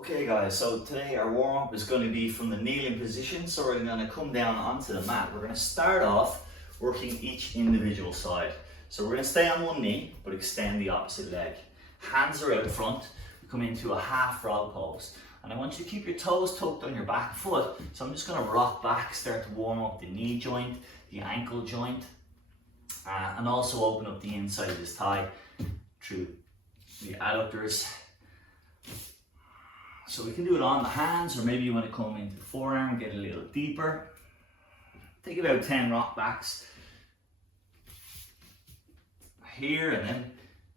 Okay guys, so today our warm-up is going to be from the kneeling position. So we're going to come down onto the mat. We're going to start off working each individual side. So we're going to stay on one knee, but extend the opposite leg. Hands are out front. We come into a half frog pose. And I want you to keep your toes tucked on your back foot. So I'm just going to rock back, start to warm up the knee joint, the ankle joint, and also open up the inside of this thigh through the adductors. So we can do it on the hands, or maybe you want to come into the forearm, get a little deeper. Take about 10 rock backs here, and then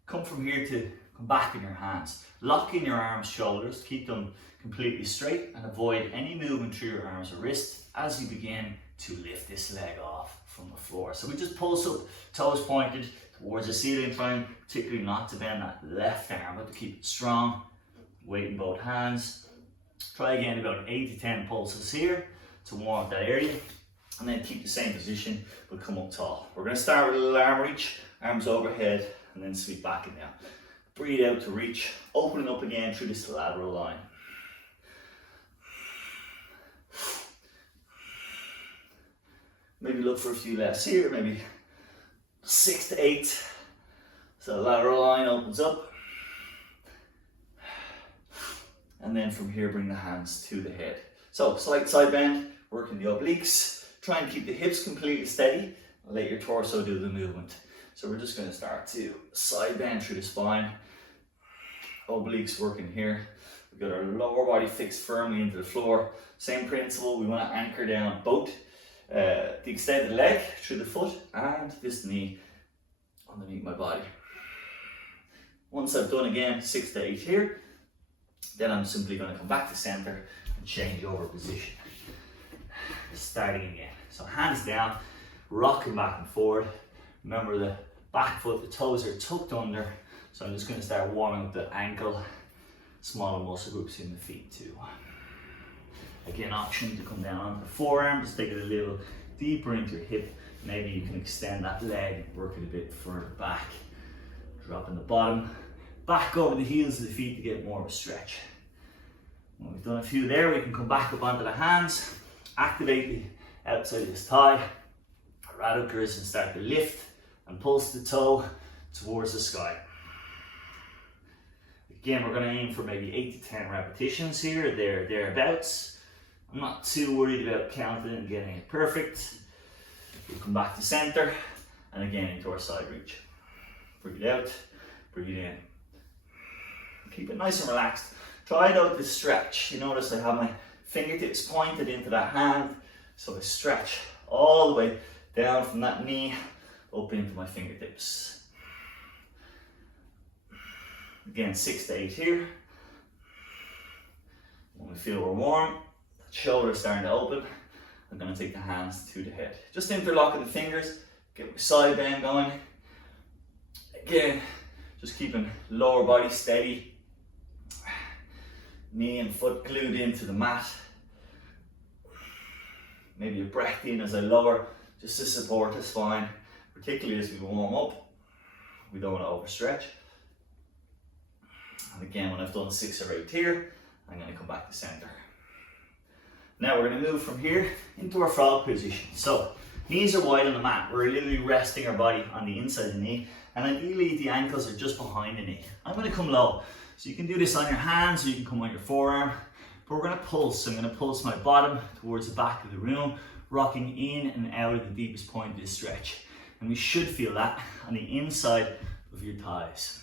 come from here to come back in your hands. Lock in your arms, shoulders, keep them completely straight, and avoid any movement through your arms or wrists as you begin to lift this leg off from the floor. So we just pulse up, toes pointed towards the ceiling, trying particularly not to bend that left arm, but to keep it strong. Weight in both hands. Try again about 8 to 10 pulses here to warm up that area, and then keep the same position but come up tall. We're going to start with a little arm reach, arms overhead, and then sweep back and down. Breathe out to reach, opening up again through this lateral line. Maybe look for a few less here, maybe 6 to 8. So the lateral line opens up. And then from here, bring the hands to the head. So slight side bend, working the obliques. Try and keep the hips completely steady. Let your torso do the movement. So we're just going to start to side bend through the spine. Obliques working here. We've got our lower body fixed firmly into the floor. Same principle, we want to anchor down both the extended leg through the foot and this knee underneath my body. Once I've done again 6 to 8 here, then I'm simply going to come back to center and change over position. Starting again. So hands down, rocking back and forward. Remember the back foot, the toes are tucked under. So I'm just going to start warming up the ankle, smaller muscle groups in the feet too. Again, option to come down on the forearm, just take it a little deeper into your hip. Maybe you can extend that leg, work it a bit further back. Dropping the bottom. Back over the heels of the feet to get more of a stretch. When we've done a few there, we can come back up onto the hands, activate the outside of this thigh, adductors, and start to lift and pulse the toe towards the sky. Again, we're going to aim for maybe 8 to 10 repetitions here, thereabouts. I'm not too worried about counting and getting it perfect. We'll come back to center, and again into our side reach. Breathe out, breathe in. Keep it nice and relaxed. Try it out to stretch. You notice I have my fingertips pointed into that hand. So I stretch all the way down from that knee up into my fingertips. Again, 6 to 8 here. When we feel we're warm, the shoulders starting to open, I'm going to take the hands to the head. Just interlocking the fingers, get my side bend going. Again, just keeping lower body steady. Knee and foot glued into the mat. Maybe a breath in as I lower, just to support the spine, particularly as we warm up. We don't want to overstretch. And again, when I've done 6 or 8 here, I'm going to come back to center. Now we're going to move from here into our frog position. So knees are wide on the mat. We're literally resting our body on the inside of the knee, and ideally the ankles are just behind the knee. I'm going to come low. So you can do this on your hands, or you can come on your forearm, but we're going to pulse. I'm going to pulse my bottom towards the back of the room, rocking in and out at the deepest point of this stretch. And we should feel that on the inside of your thighs,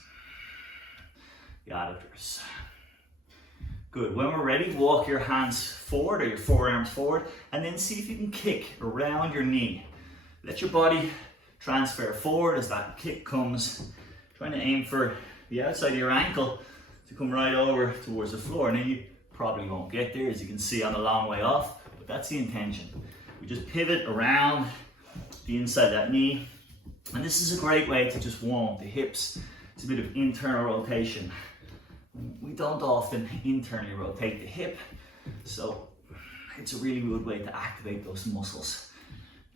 the adductors. Good. When we're ready, walk your hands forward or your forearms forward, and then see if you can kick around your knee. Let your body transfer forward as that kick comes, trying to aim for the outside of your ankle to come right over towards the floor. Now you probably won't get there, as you can see, I'm a long way off, but that's the intention. We just pivot around the inside of that knee, and this is a great way to just warm up the hips. It's a bit of internal rotation. We don't often internally rotate the hip, so it's a really good way to activate those muscles,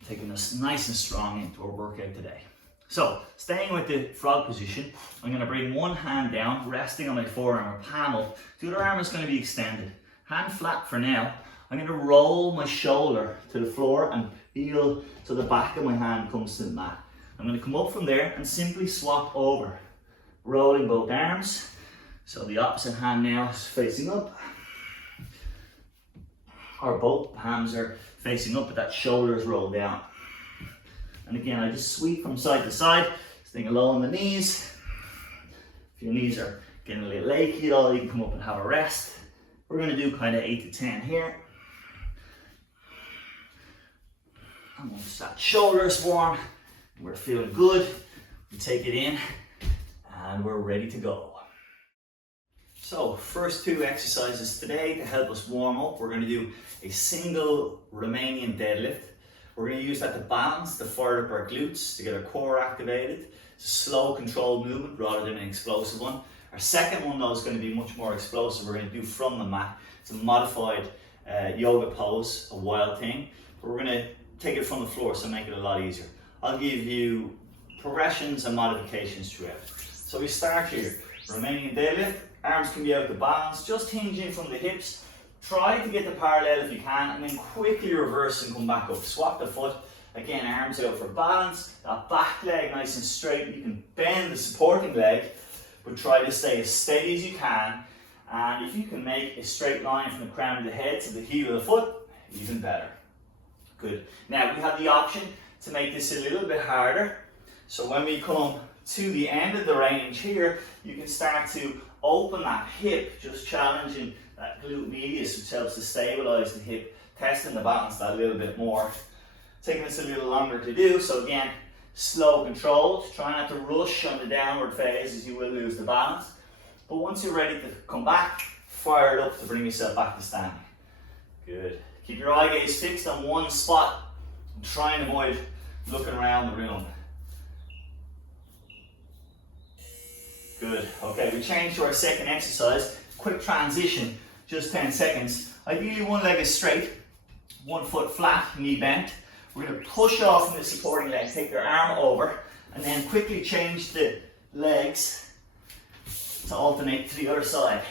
taking us nice and strong into our workout today. So, staying with the frog position, I'm going to bring one hand down, resting on my forearm or palm up. The other arm is going to be extended. Hand flat for now. I'm going to roll my shoulder to the floor and feel so the back of my hand comes to the mat. I'm going to come up from there and simply swap over, rolling both arms. So the opposite hand now is facing up, or both hands are facing up, but that shoulder is rolled down. And again, I just sweep from side to side, staying low on the knees. If your knees are getting a little achy at all, you can come up and have a rest. We're going to do kind of 8 to 10 here. And once that shoulder is warm, we're feeling good, we take it in and we're ready to go. So, first 2 exercises today to help us warm up. We're going to do a single Romanian deadlift. We're going to use that to balance, to fire up our glutes, to get our core activated. It's a slow, controlled movement rather than an explosive one. Our second one though is going to be much more explosive. We're going to do from the mat. It's a modified yoga pose, a wild thing. But we're going to take it from the floor, so make it a lot easier. I'll give you progressions and modifications throughout. So we start here, Romanian deadlift. Arms can be out to balance, just hinging from the hips. Try to get the parallel if you can, and then quickly reverse and come back up. Swap the foot. Again, arms out for balance. That back leg nice and straight. You can bend the supporting leg, but try to stay as steady as you can. And if you can make a straight line from the crown of the head to the heel of the foot, even better. Good. Now we have the option to make this a little bit harder. So when we come to the end of the range here, you can start to open that hip, just challenging that glute medius, which helps to stabilize the hip, testing the balance that a little bit more. Taking this a little longer to do, so again, slow, controlled. Try not to rush on the downward phase as you will lose the balance. But once you're ready to come back, fire it up to bring yourself back to standing. Good. Keep your eye gaze fixed on one spot and try and avoid looking around the room. Good. Okay, we change to our second exercise. Quick transition, just 10 seconds. Ideally, one leg is straight, one foot flat, knee bent. We're going to push off from the supporting leg, take your arm over, and then quickly change the legs to alternate to the other side.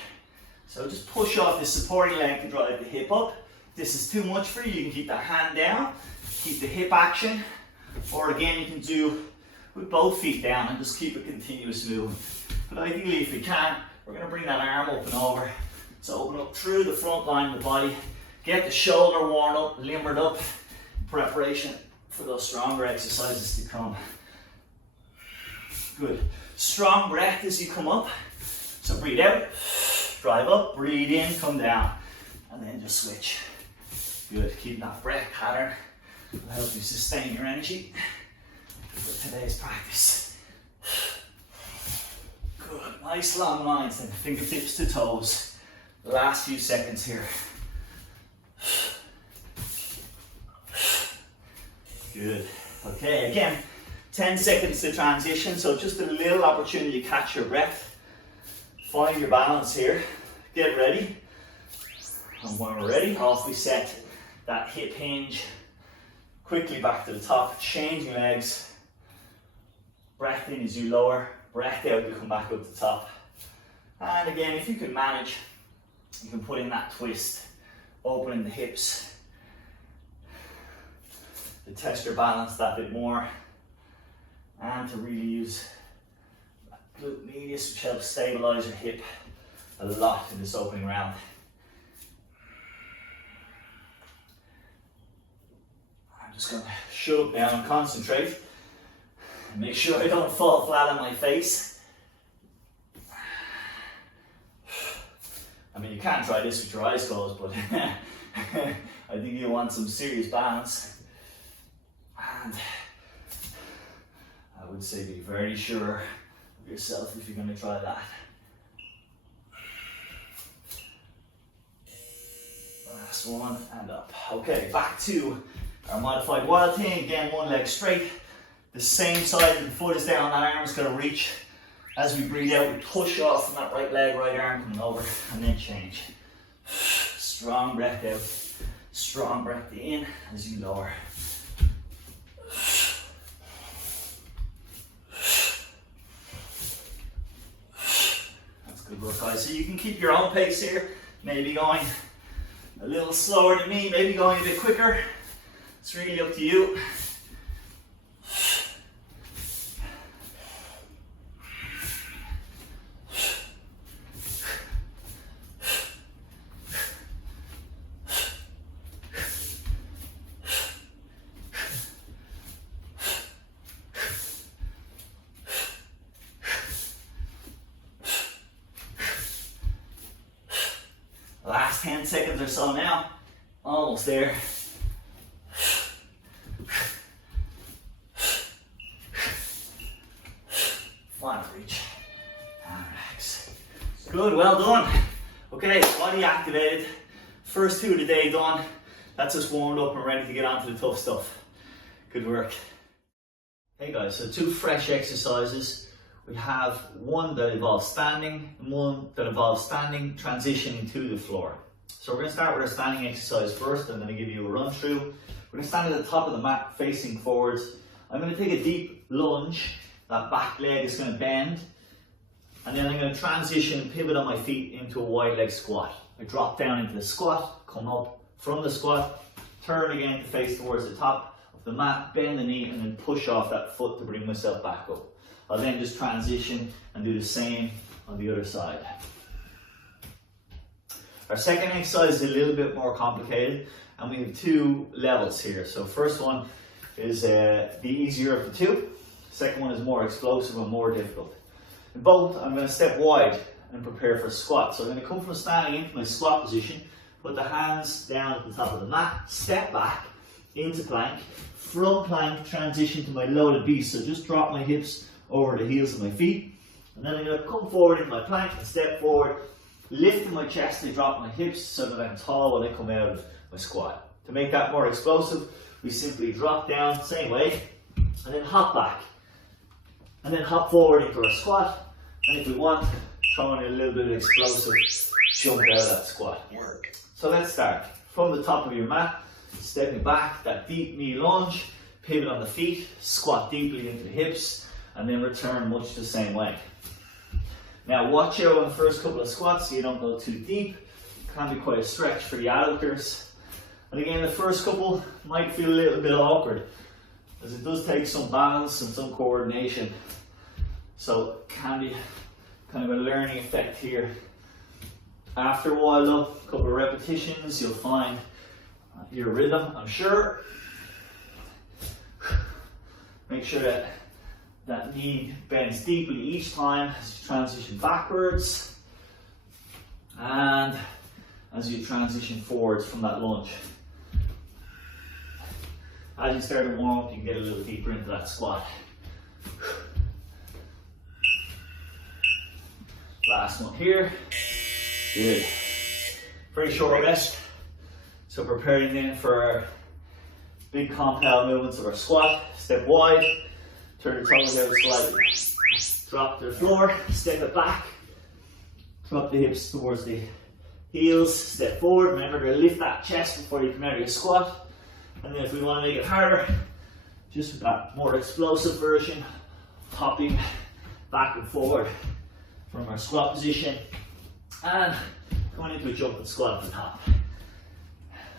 So just push off the supporting leg to drive the hip up. If this is too much for you, you can keep the hand down, keep the hip action, or again, you can do with both feet down and just keep a continuous movement. But ideally, if you can, we're going to bring that arm up and over. So open up through the front line of the body, get the shoulder worn up, limbered up, preparation for those stronger exercises to come. Good. Strong breath as you come up. So breathe out, drive up, breathe in, come down, and then just switch. Good. Keep that breath pattern. It'll help you sustain your energy for today's practice. Good. Nice long lines then, fingertips to toes. The last few seconds here. Good. Okay, again, 10 seconds to transition, so just a little opportunity to catch your breath. Find your balance here. Get ready. And when we're ready, off we set that hip hinge. Quickly back to the top, changing legs. Breath in as you lower, breath out, you come back up the top. And again, if you can manage, you can put in that twist, opening the hips to test your balance that bit more, and to really use that glute medius, which helps stabilize your hip a lot in this opening round. I'm just going to shut up now and concentrate and make sure I don't fall flat on my face. I mean, you can try this with your eyes closed, but I think you want some serious balance. And I would say be very sure of yourself if you're going to try that. Last one, and up. Okay, back to our modified wild thing. Again, one leg straight. The same side, the foot is down, that arm is going to reach. As we breathe out, we push off from that right leg, right arm coming over, and then change. Strong breath out, strong breath in as you lower. Good work, guys. So you can keep your own pace here, maybe going a little slower than me, maybe going a bit quicker. It's really up to you. Last 10 seconds or so now. Almost there. Final reach. And relax. Good, well done. Okay, body activated. First 2 of the day done. That's us warmed up and ready to get on to the tough stuff. Good work. Hey guys, so 2 fresh exercises. We have one that involves standing and one that involves standing transitioning to the floor. So we're going to start with our standing exercise first. I'm going to give you a run through. We're going to stand at the top of the mat facing forwards. I'm going to take a deep lunge. That back leg is going to bend. And then I'm going to transition and pivot on my feet into a wide leg squat. I drop down into the squat, come up from the squat, turn again to face towards the top of the mat, bend the knee and then push off that foot to bring myself back up. I'll then just transition and do the same on the other side. Our second exercise is a little bit more complicated and we have 2 levels here. So first one is the easier of the 2. Second one is more explosive and more difficult. In both, I'm going to step wide and prepare for a squat. So I'm going to come from standing into my squat position, put the hands down at the top of the mat, step back into plank, from plank transition to my loaded beast. So just drop my hips over the heels of my feet, and then I'm going to come forward in my plank and step forward, lifting my chest and drop my hips so that I'm tall when I come out of my squat. To make that more explosive, we simply drop down same way and then hop back and then hop forward into our squat, and if we want, throw in a little bit of explosive jump out of that squat. So let's start from the top of your mat, stepping back, that deep knee lunge, pivot on the feet, squat deeply into the hips, and then return much the same way. Now watch out on the first couple of squats so you don't go too deep. It can be quite a stretch for the adductors. And again, the first couple might feel a little bit awkward, as it does take some balance and some coordination. So it can be kind of a learning effect here. After a while though, a couple of repetitions, you'll find your rhythm, I'm sure. Make sure that that knee bends deeply each time as you transition backwards and as you transition forwards from that lunge. As you start to warm up, you can get a little deeper into that squat. Last one here. Good. Pretty short rest. So preparing then for our big compound movements of our squat. Step wide. Turn the toes out slightly. Drop to the floor, step it back. Drop the hips towards the heels, step forward. Remember to lift that chest before you come out of your squat. And then if we want to make it harder, just with that more explosive version, hopping back and forward from our squat position and going into a jumping squat at the top.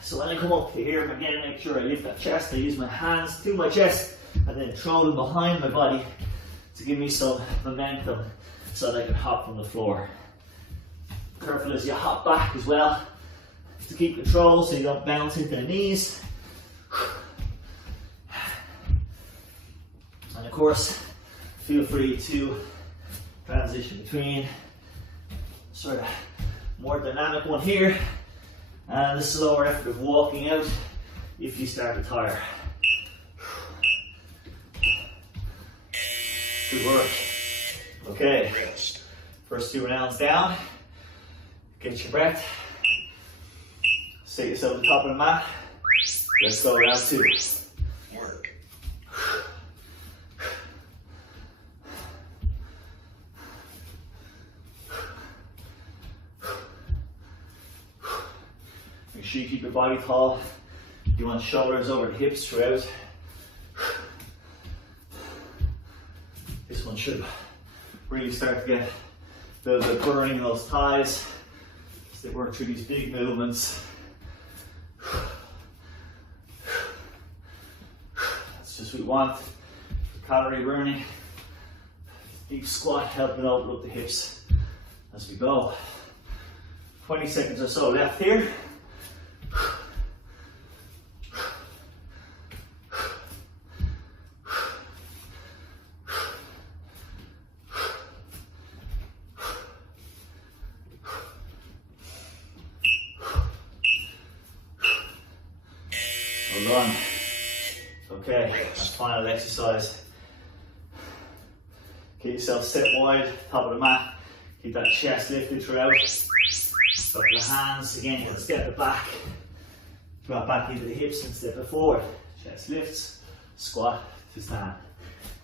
So when I come up to here, again, make sure I lift that chest. I use my hands to my chest and then throw them behind my body to give me some momentum so that I can hop from the floor. Careful as you hop back as well to keep control so you don't bounce into the knees. And of course, feel free to transition between sort of more dynamic one here and the slower effort of walking out if you start to tire. Good work. Okay, first 2 rounds down. Get your breath. Set yourself at the top of the mat. Let's go round 2. Work. Make sure you keep your body tall. You want shoulders over the hips throughout. This one should really start to get Feel the burning those thighs as they work through these big movements. That's just what we want. Calorie burning. Deep squat, helping open up the hips as we go. 20 seconds or so left here. Well done. Okay, that's final exercise. Get yourself set wide, top of the mat. Keep that chest lifted throughout. Drop your hands, again you can step it back. Drop back into the hips and step it forward. Chest lifts, squat to stand.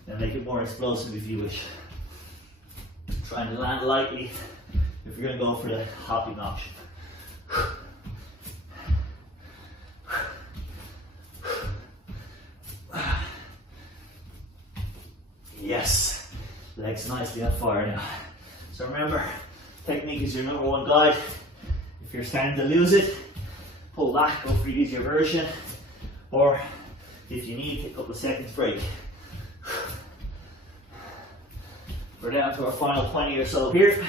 Then make it more explosive if you wish. Trying to land lightly if you're going to go for the hopping option. Yes, legs nicely on fire now. So remember, technique is your number one guide. If you're starting to lose it, pull back, go for the easier version, or if you need, take a couple of seconds break. We're down to our final 20 or so here.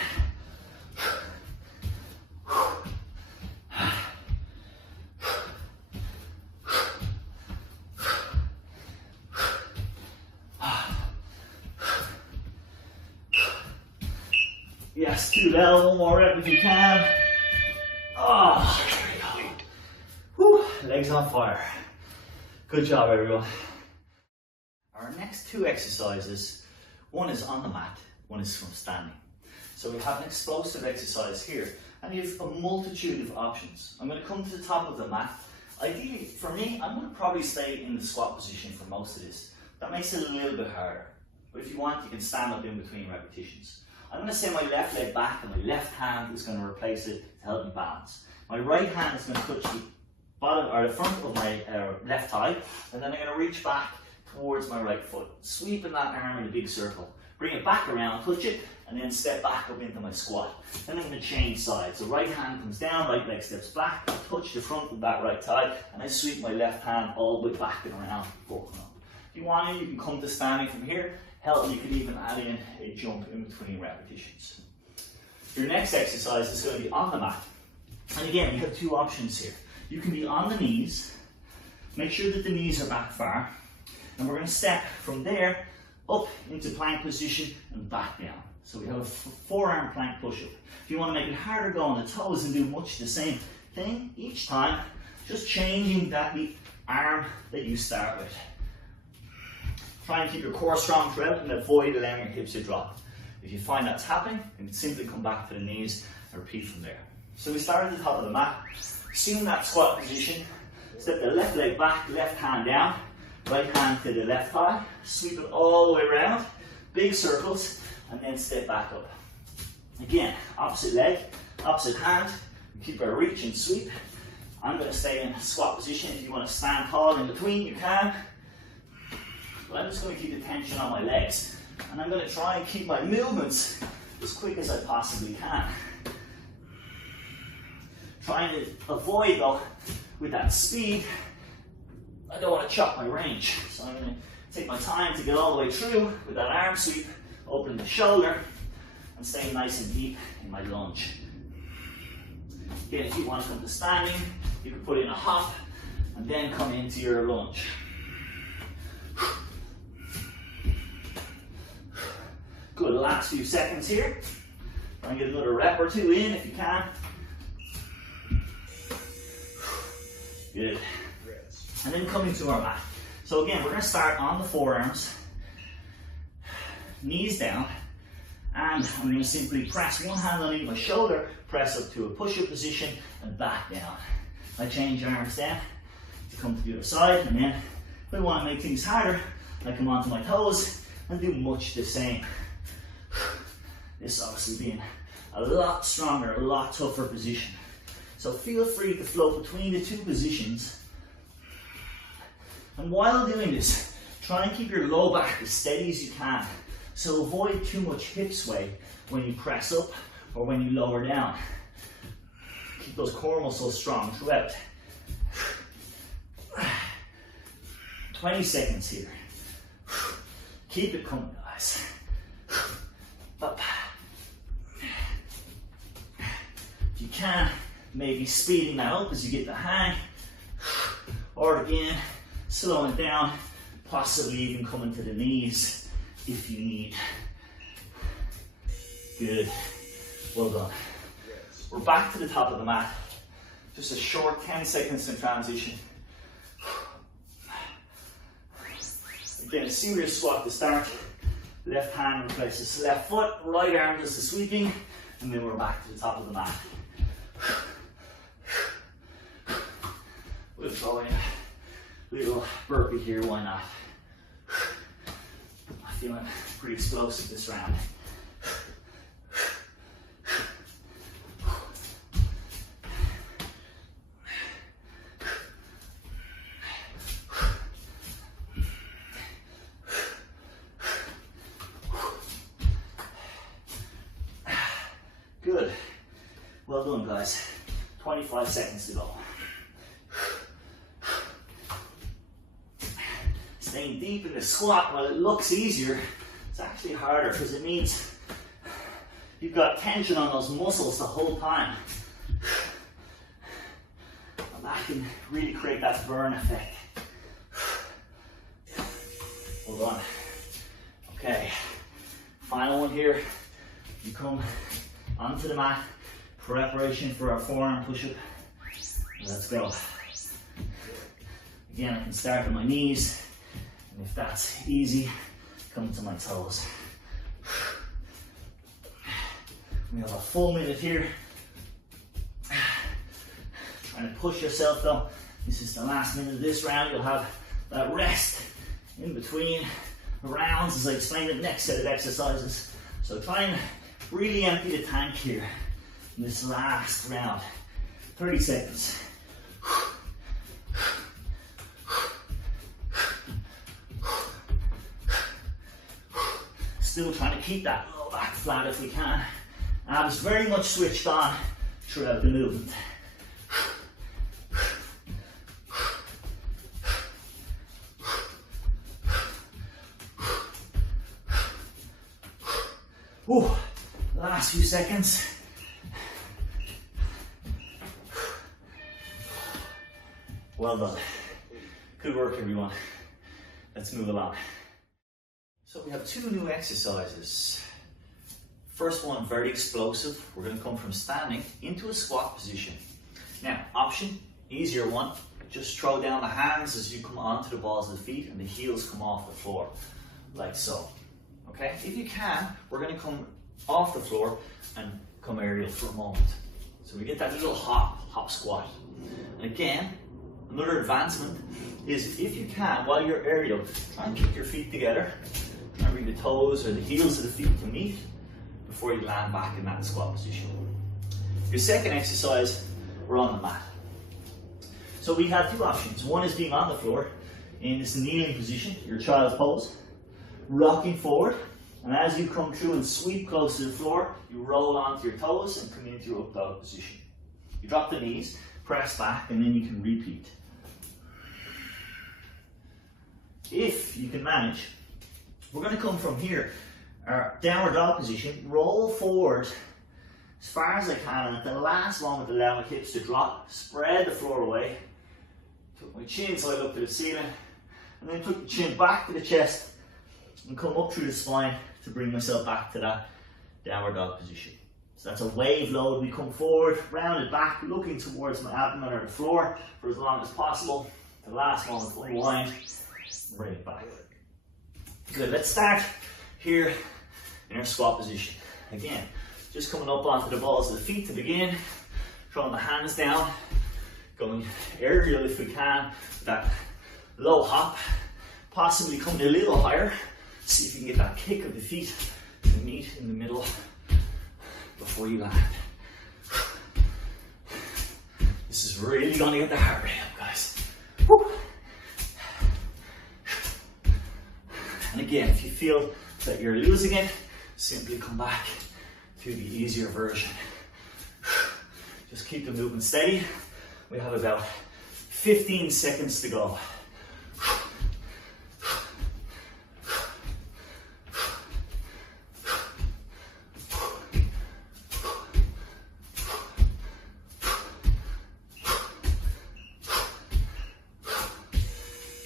Yes, too low, one more rep if you can. Oh, there we go. Whew, legs on fire. Good job, everyone. Our next two exercises, one is on the mat, one is from standing. So we have an explosive exercise here, and you have a multitude of options. I'm going to come to the top of the mat. Ideally, for me, I'm going to probably stay in the squat position for most of this. That makes it a little bit harder. But if you want, you can stand up in between repetitions. I'm going to send my left leg back and my left hand is going to replace it to help me balance. My right hand is going to touch the bottom or the front of my left thigh, and then I'm going to reach back towards my right foot, sweeping that arm in a big circle. Bring it back around, touch it, and then step back up into my squat. Then I'm going to change sides. So right hand comes down, right leg steps back, I touch the front of that right thigh, and I sweep my left hand all the way back and around before coming up. If you want to, you can come to standing from here. Hell, you could even add in a jump in between repetitions. Your next exercise is going to be on the mat. And again, we have two options here. You can be on the knees. Make sure that the knees are back far. And we're going to step from there up into plank position and back down. So we have a forearm plank push-up. If you want to make it harder, go on the toes and do much the same thing each time, just changing the arm that you start with. Try and keep your core strong throughout and avoid allowing your hips to drop. If you find that's happening, then simply come back to the knees and repeat from there. So we start at the top of the mat, assume that squat position, step the left leg back, left hand down, right hand to the left thigh, sweep it all the way around, big circles, and then step back up. Again, opposite leg, opposite hand, keep our reach and sweep. I'm going to stay in squat position. If you want to stand tall in between, you can. But I'm just going to keep the tension on my legs. And I'm going to try and keep my movements as quick as I possibly can. Trying to avoid, though, with that speed, I don't want to chop my range. So I'm going to take my time to get all the way through with that arm sweep, open the shoulder, and stay nice and deep in my lunge. Again, if you want to come to standing, you can put in a hop and then come into your lunge. Good, last few seconds here. Try and get another rep or two in if you can. Good. And then come into our mat. So again, we're going to start on the forearms, knees down, and I'm going to simply press one hand underneath my shoulder, press up to a push-up position, and back down. I change arms down to come to the other side, and then if I want to make things harder, I come onto my toes and do much the same. This obviously being a lot stronger, a lot tougher position. So feel free to float between the two positions. And while doing this, try and keep your low back as steady as you can. So avoid too much hip sway when you press up or when you lower down. Keep those core muscles strong throughout. 20 seconds here. Keep it coming, guys. Up. If you can, maybe speeding that up as you get the hang, or again, slowing it down, possibly even coming to the knees if you need. Good. Well done. We're back to the top of the mat. Just a short 10 seconds in transition. Again, a serious squat to start. Left hand replaces left foot, right arm does the sweeping, and then we're back to the top of the mat. We'll throw in a little burpee here, why not? I'm feeling pretty explosive this round. Good. Well done, guys. 25 seconds to go. Staying deep in the squat, while it looks easier, it's actually harder because it means you've got tension on those muscles the whole time. And that can really create that burn effect. Hold on. Okay, final one here. You come onto the mat, preparation for our forearm push-up. Let's go. Again, I can start on my knees, and if that's easy, come to my toes. We have a full minute here. Trying to push yourself though. This is the last minute of this round. You'll have that rest in between rounds as I explain the next set of exercises. So try and really empty the tank here in this last round. 30 seconds. Still trying to keep that low back flat if we can. Abs very much switched on throughout the movement. Ooh, last few seconds. Well done. Good work, everyone. Let's move along. So we have two new exercises. First one, very explosive. We're going to come from standing into a squat position. Now, option, easier one. Just throw down the hands as you come onto the balls of the feet and the heels come off the floor, like so. Okay, if you can, we're going to come off the floor and come aerial for a moment. So we get that little hop squat. And again, another advancement is if you can, while you're aerial, try and kick your feet together. Try and bring the toes or the heels of the feet to meet before you land back in that squat position. Your second exercise, we're on the mat. So we have two options. One is being on the floor in this kneeling position, your child's pose. Rocking forward, and as you come through and sweep close to the floor, you roll onto your toes and come into your up dog position. You drop the knees, press back, and then you can repeat. If you can manage, we're going to come from here, our downward dog position, roll forward as far as I can, and at the last moment allow my hips to drop, spread the floor away, took my chin so I look to the ceiling, and then took the chin back to the chest, and come up through the spine to bring myself back to that downward dog position. So that's a wave load. We come forward, rounded back, looking towards my abdomen or the floor for as long as possible. The last moment, unwind, bring it back. Good, let's start here in our squat position. Again, just coming up onto the balls of the feet to begin, throwing the hands down, going aerial if we can, that low hop, possibly coming a little higher. See if you can get that kick of the feet to meet in the middle before you land. This is really going to get the heart rate up, guys. Woo. And again, if you feel that you're losing it, simply come back to the easier version. Just keep the movement steady. We have about 15 seconds to go.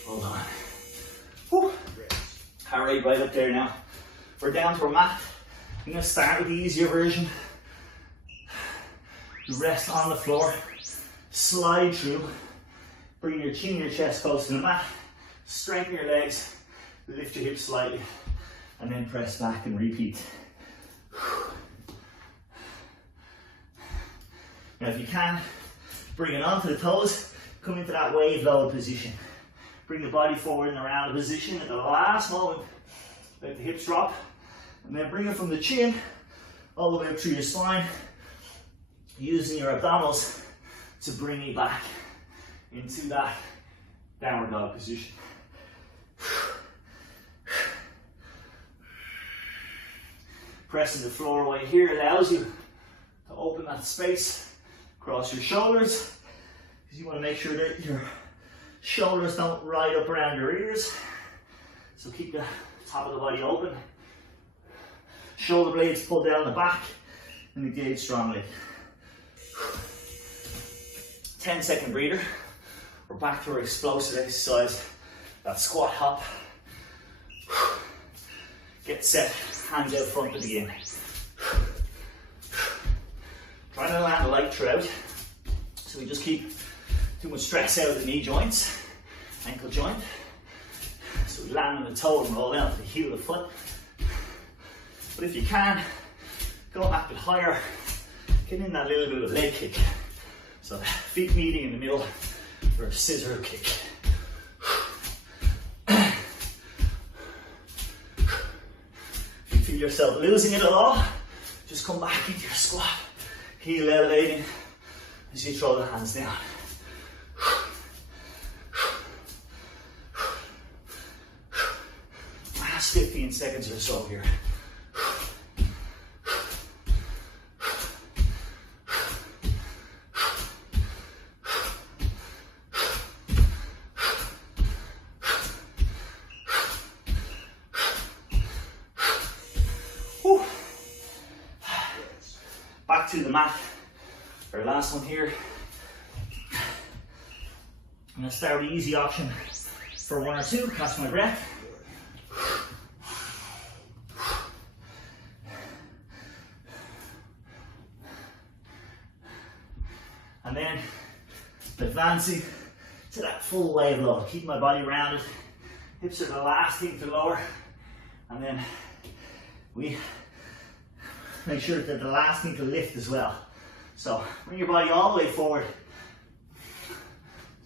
Hold on. Whew. Heart rate right up there now. We're down to our mat. I'm going to start with the easier version. You rest on the floor, slide through, bring your chin and your chest close to the mat, straighten your legs, lift your hips slightly, and then press back and repeat. Now if you can, bring it onto the toes, come into that wave load position. Bring the body forward in a rounded position at the last moment. Let the hips drop, and then bring it from the chin all the way up through your spine, using your abdominals to bring you back into that downward dog position. Pressing the floor away here allows you to open that space across your shoulders, because you want to make sure that your shoulders don't ride up around your ears. So keep the top of the body open. Shoulder blades pull down the back and engage strongly. 10-second breather. We're back to our explosive exercise, that squat hop. Get set, hands out front to begin. Trying to land light throughout, so we just keep too much stress out of the knee joints, ankle joint. So we land on the toe and roll down to the heel of the foot. But if you can, go back a bit higher, get in that little bit of leg kick. So feet meeting in the middle for a scissor kick. If you feel yourself losing it at all, just come back into your squat. Heel elevating as you throw the hands down. Last 15 seconds or so here. Back to the mat. Our last one here. I'm going to start with the easy option for 1 or 2. Catch my breath. And then advancing to that full wave load. Keep my body rounded. Hips are the last thing to lower. And then we make sure that the last thing to lift as well. So bring your body all the way forward. So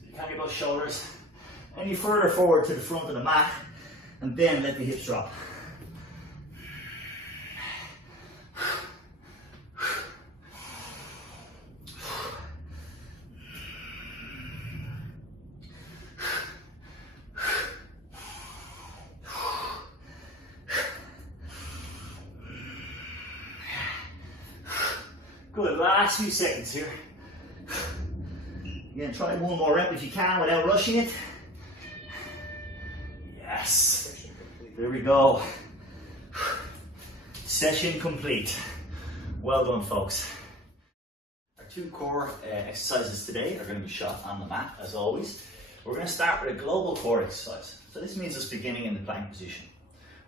you can't get those shoulders any further forward to the front of the mat, and then let the hips drop. Good, last few seconds here. Again, try one more rep if you can without rushing it. Yes, there we go. Session complete. Well done, folks. Our 2 core exercises today are going to be shot on the mat, as always. We're going to start with a global core exercise. So this means us beginning in the plank position.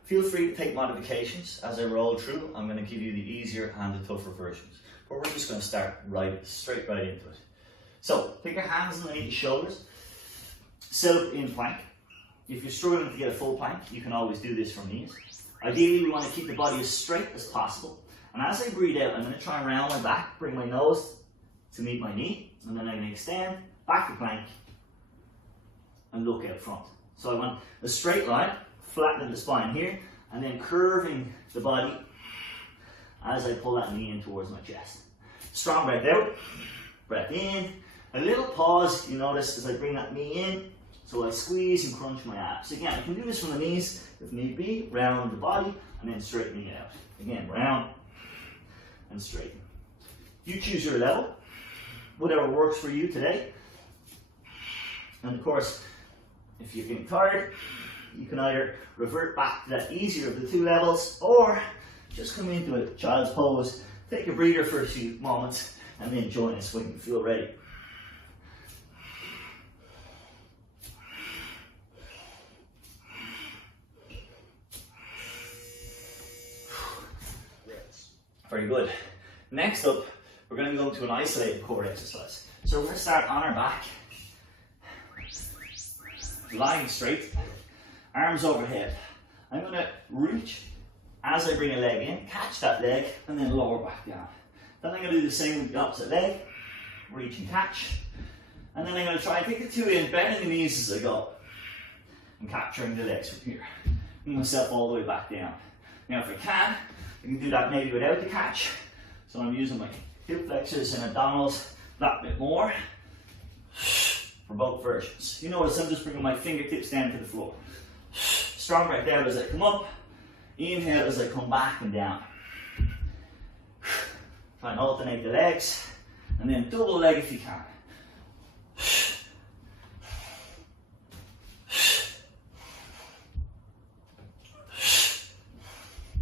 Feel free to take modifications. As I roll through, I'm going to give you the easier and the tougher versions. But we're just going to start straight right into it. So, put your hands underneath your shoulders, set up in plank. If you're struggling to get a full plank, you can always do this from knees. Ideally, we want to keep the body as straight as possible. And as I breathe out, I'm going to try and round my back, bring my nose to meet my knee, and then I'm going to extend, back to plank, and look out front. So I want a straight line, flattening the spine here, and then curving the body as I pull that knee in towards my chest. Strong breath out, breath in, a little pause, you notice, as I bring that knee in, so I squeeze and crunch my abs. Again, I can do this from the knees if need be, round the body, and then straightening it out. Again, round and straighten. You choose your level, whatever works for you today. And of course, if you're getting tired, you can either revert back to that easier of the two levels, or just come into a child's pose, take a breather for a few moments, and then join us when you feel ready. Very good. Next up, we're going to go into an isolated core exercise. So we're going to start on our back, lying straight, arms overhead. I'm going to reach as I bring a leg in, catch that leg, and then lower back down. Then I'm going to do the same with the opposite leg, reach and catch. And then I'm going to try and take the two in, bending the knees as I go, and capturing the legs from here. Bring myself all the way back down. Now if I can do that maybe without the catch. So I'm using my hip flexors and abdominals that bit more for both versions. You notice I'm just bringing my fingertips down to the floor. Strong breath out as I come up, inhale as I come back and down. Try and alternate the legs, and then double leg if you can.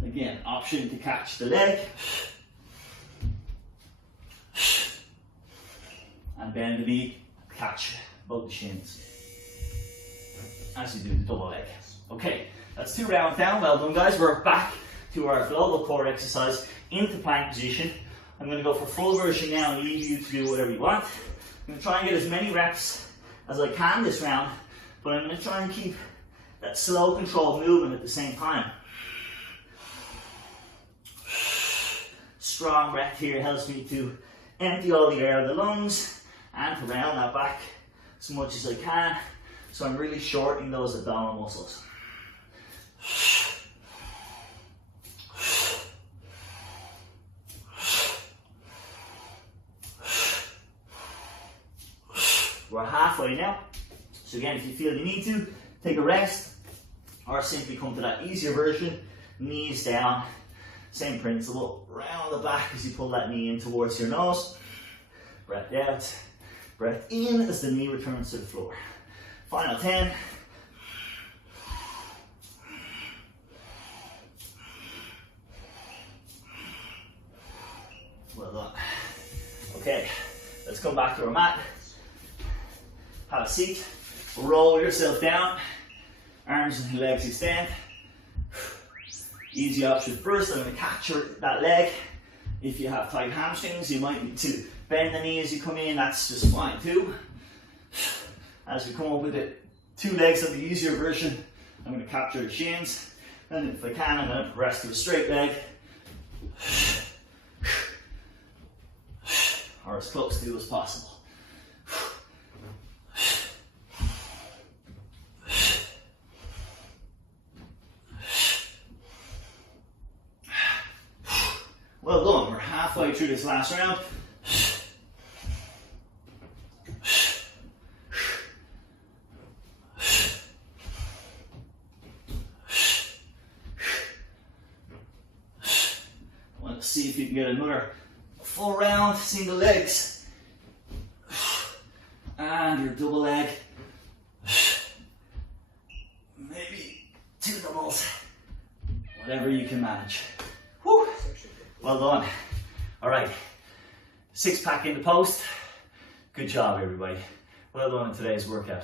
Again, option to catch the leg. And bend the knee, catch both the shins. As you do the double leg. Okay, that's 2 rounds down. Well done, guys. We're back to our global core exercise into plank position. I'm going to go for full version now and leave you to do whatever you want. I'm going to try and get as many reps as I can this round, but I'm going to try and keep that slow, controlled movement at the same time. Strong breath here helps me to empty all the air out of the lungs and to round that back as much as I can. So I'm really shortening those abdominal muscles. We're halfway now. So again, if you feel you need to, take a rest or simply come to that easier version, knees down. Same principle, round the back as you pull that knee in towards your nose. Breath out, breath in as the knee returns to the floor. Final 10. Well done. Okay, let's come back to our mat. Have a seat, roll yourself down, arms and legs extend. Easy option first, I'm going to catch that leg. If you have tight hamstrings, you might need to bend the knee as you come in, that's just fine too. As we come up with the 2 legs of the easier version, I'm going to capture the shins, and if I can, I'm going to progress to a straight leg, or as close to as possible. Well done, we're halfway through this last round. Let's see if you can get another full round, single legs. And your double leg. Maybe 2 doubles. Whatever you can manage. Whew. Well done. All right, 6-pack in the post. Good job, everybody. Well done in today's workout.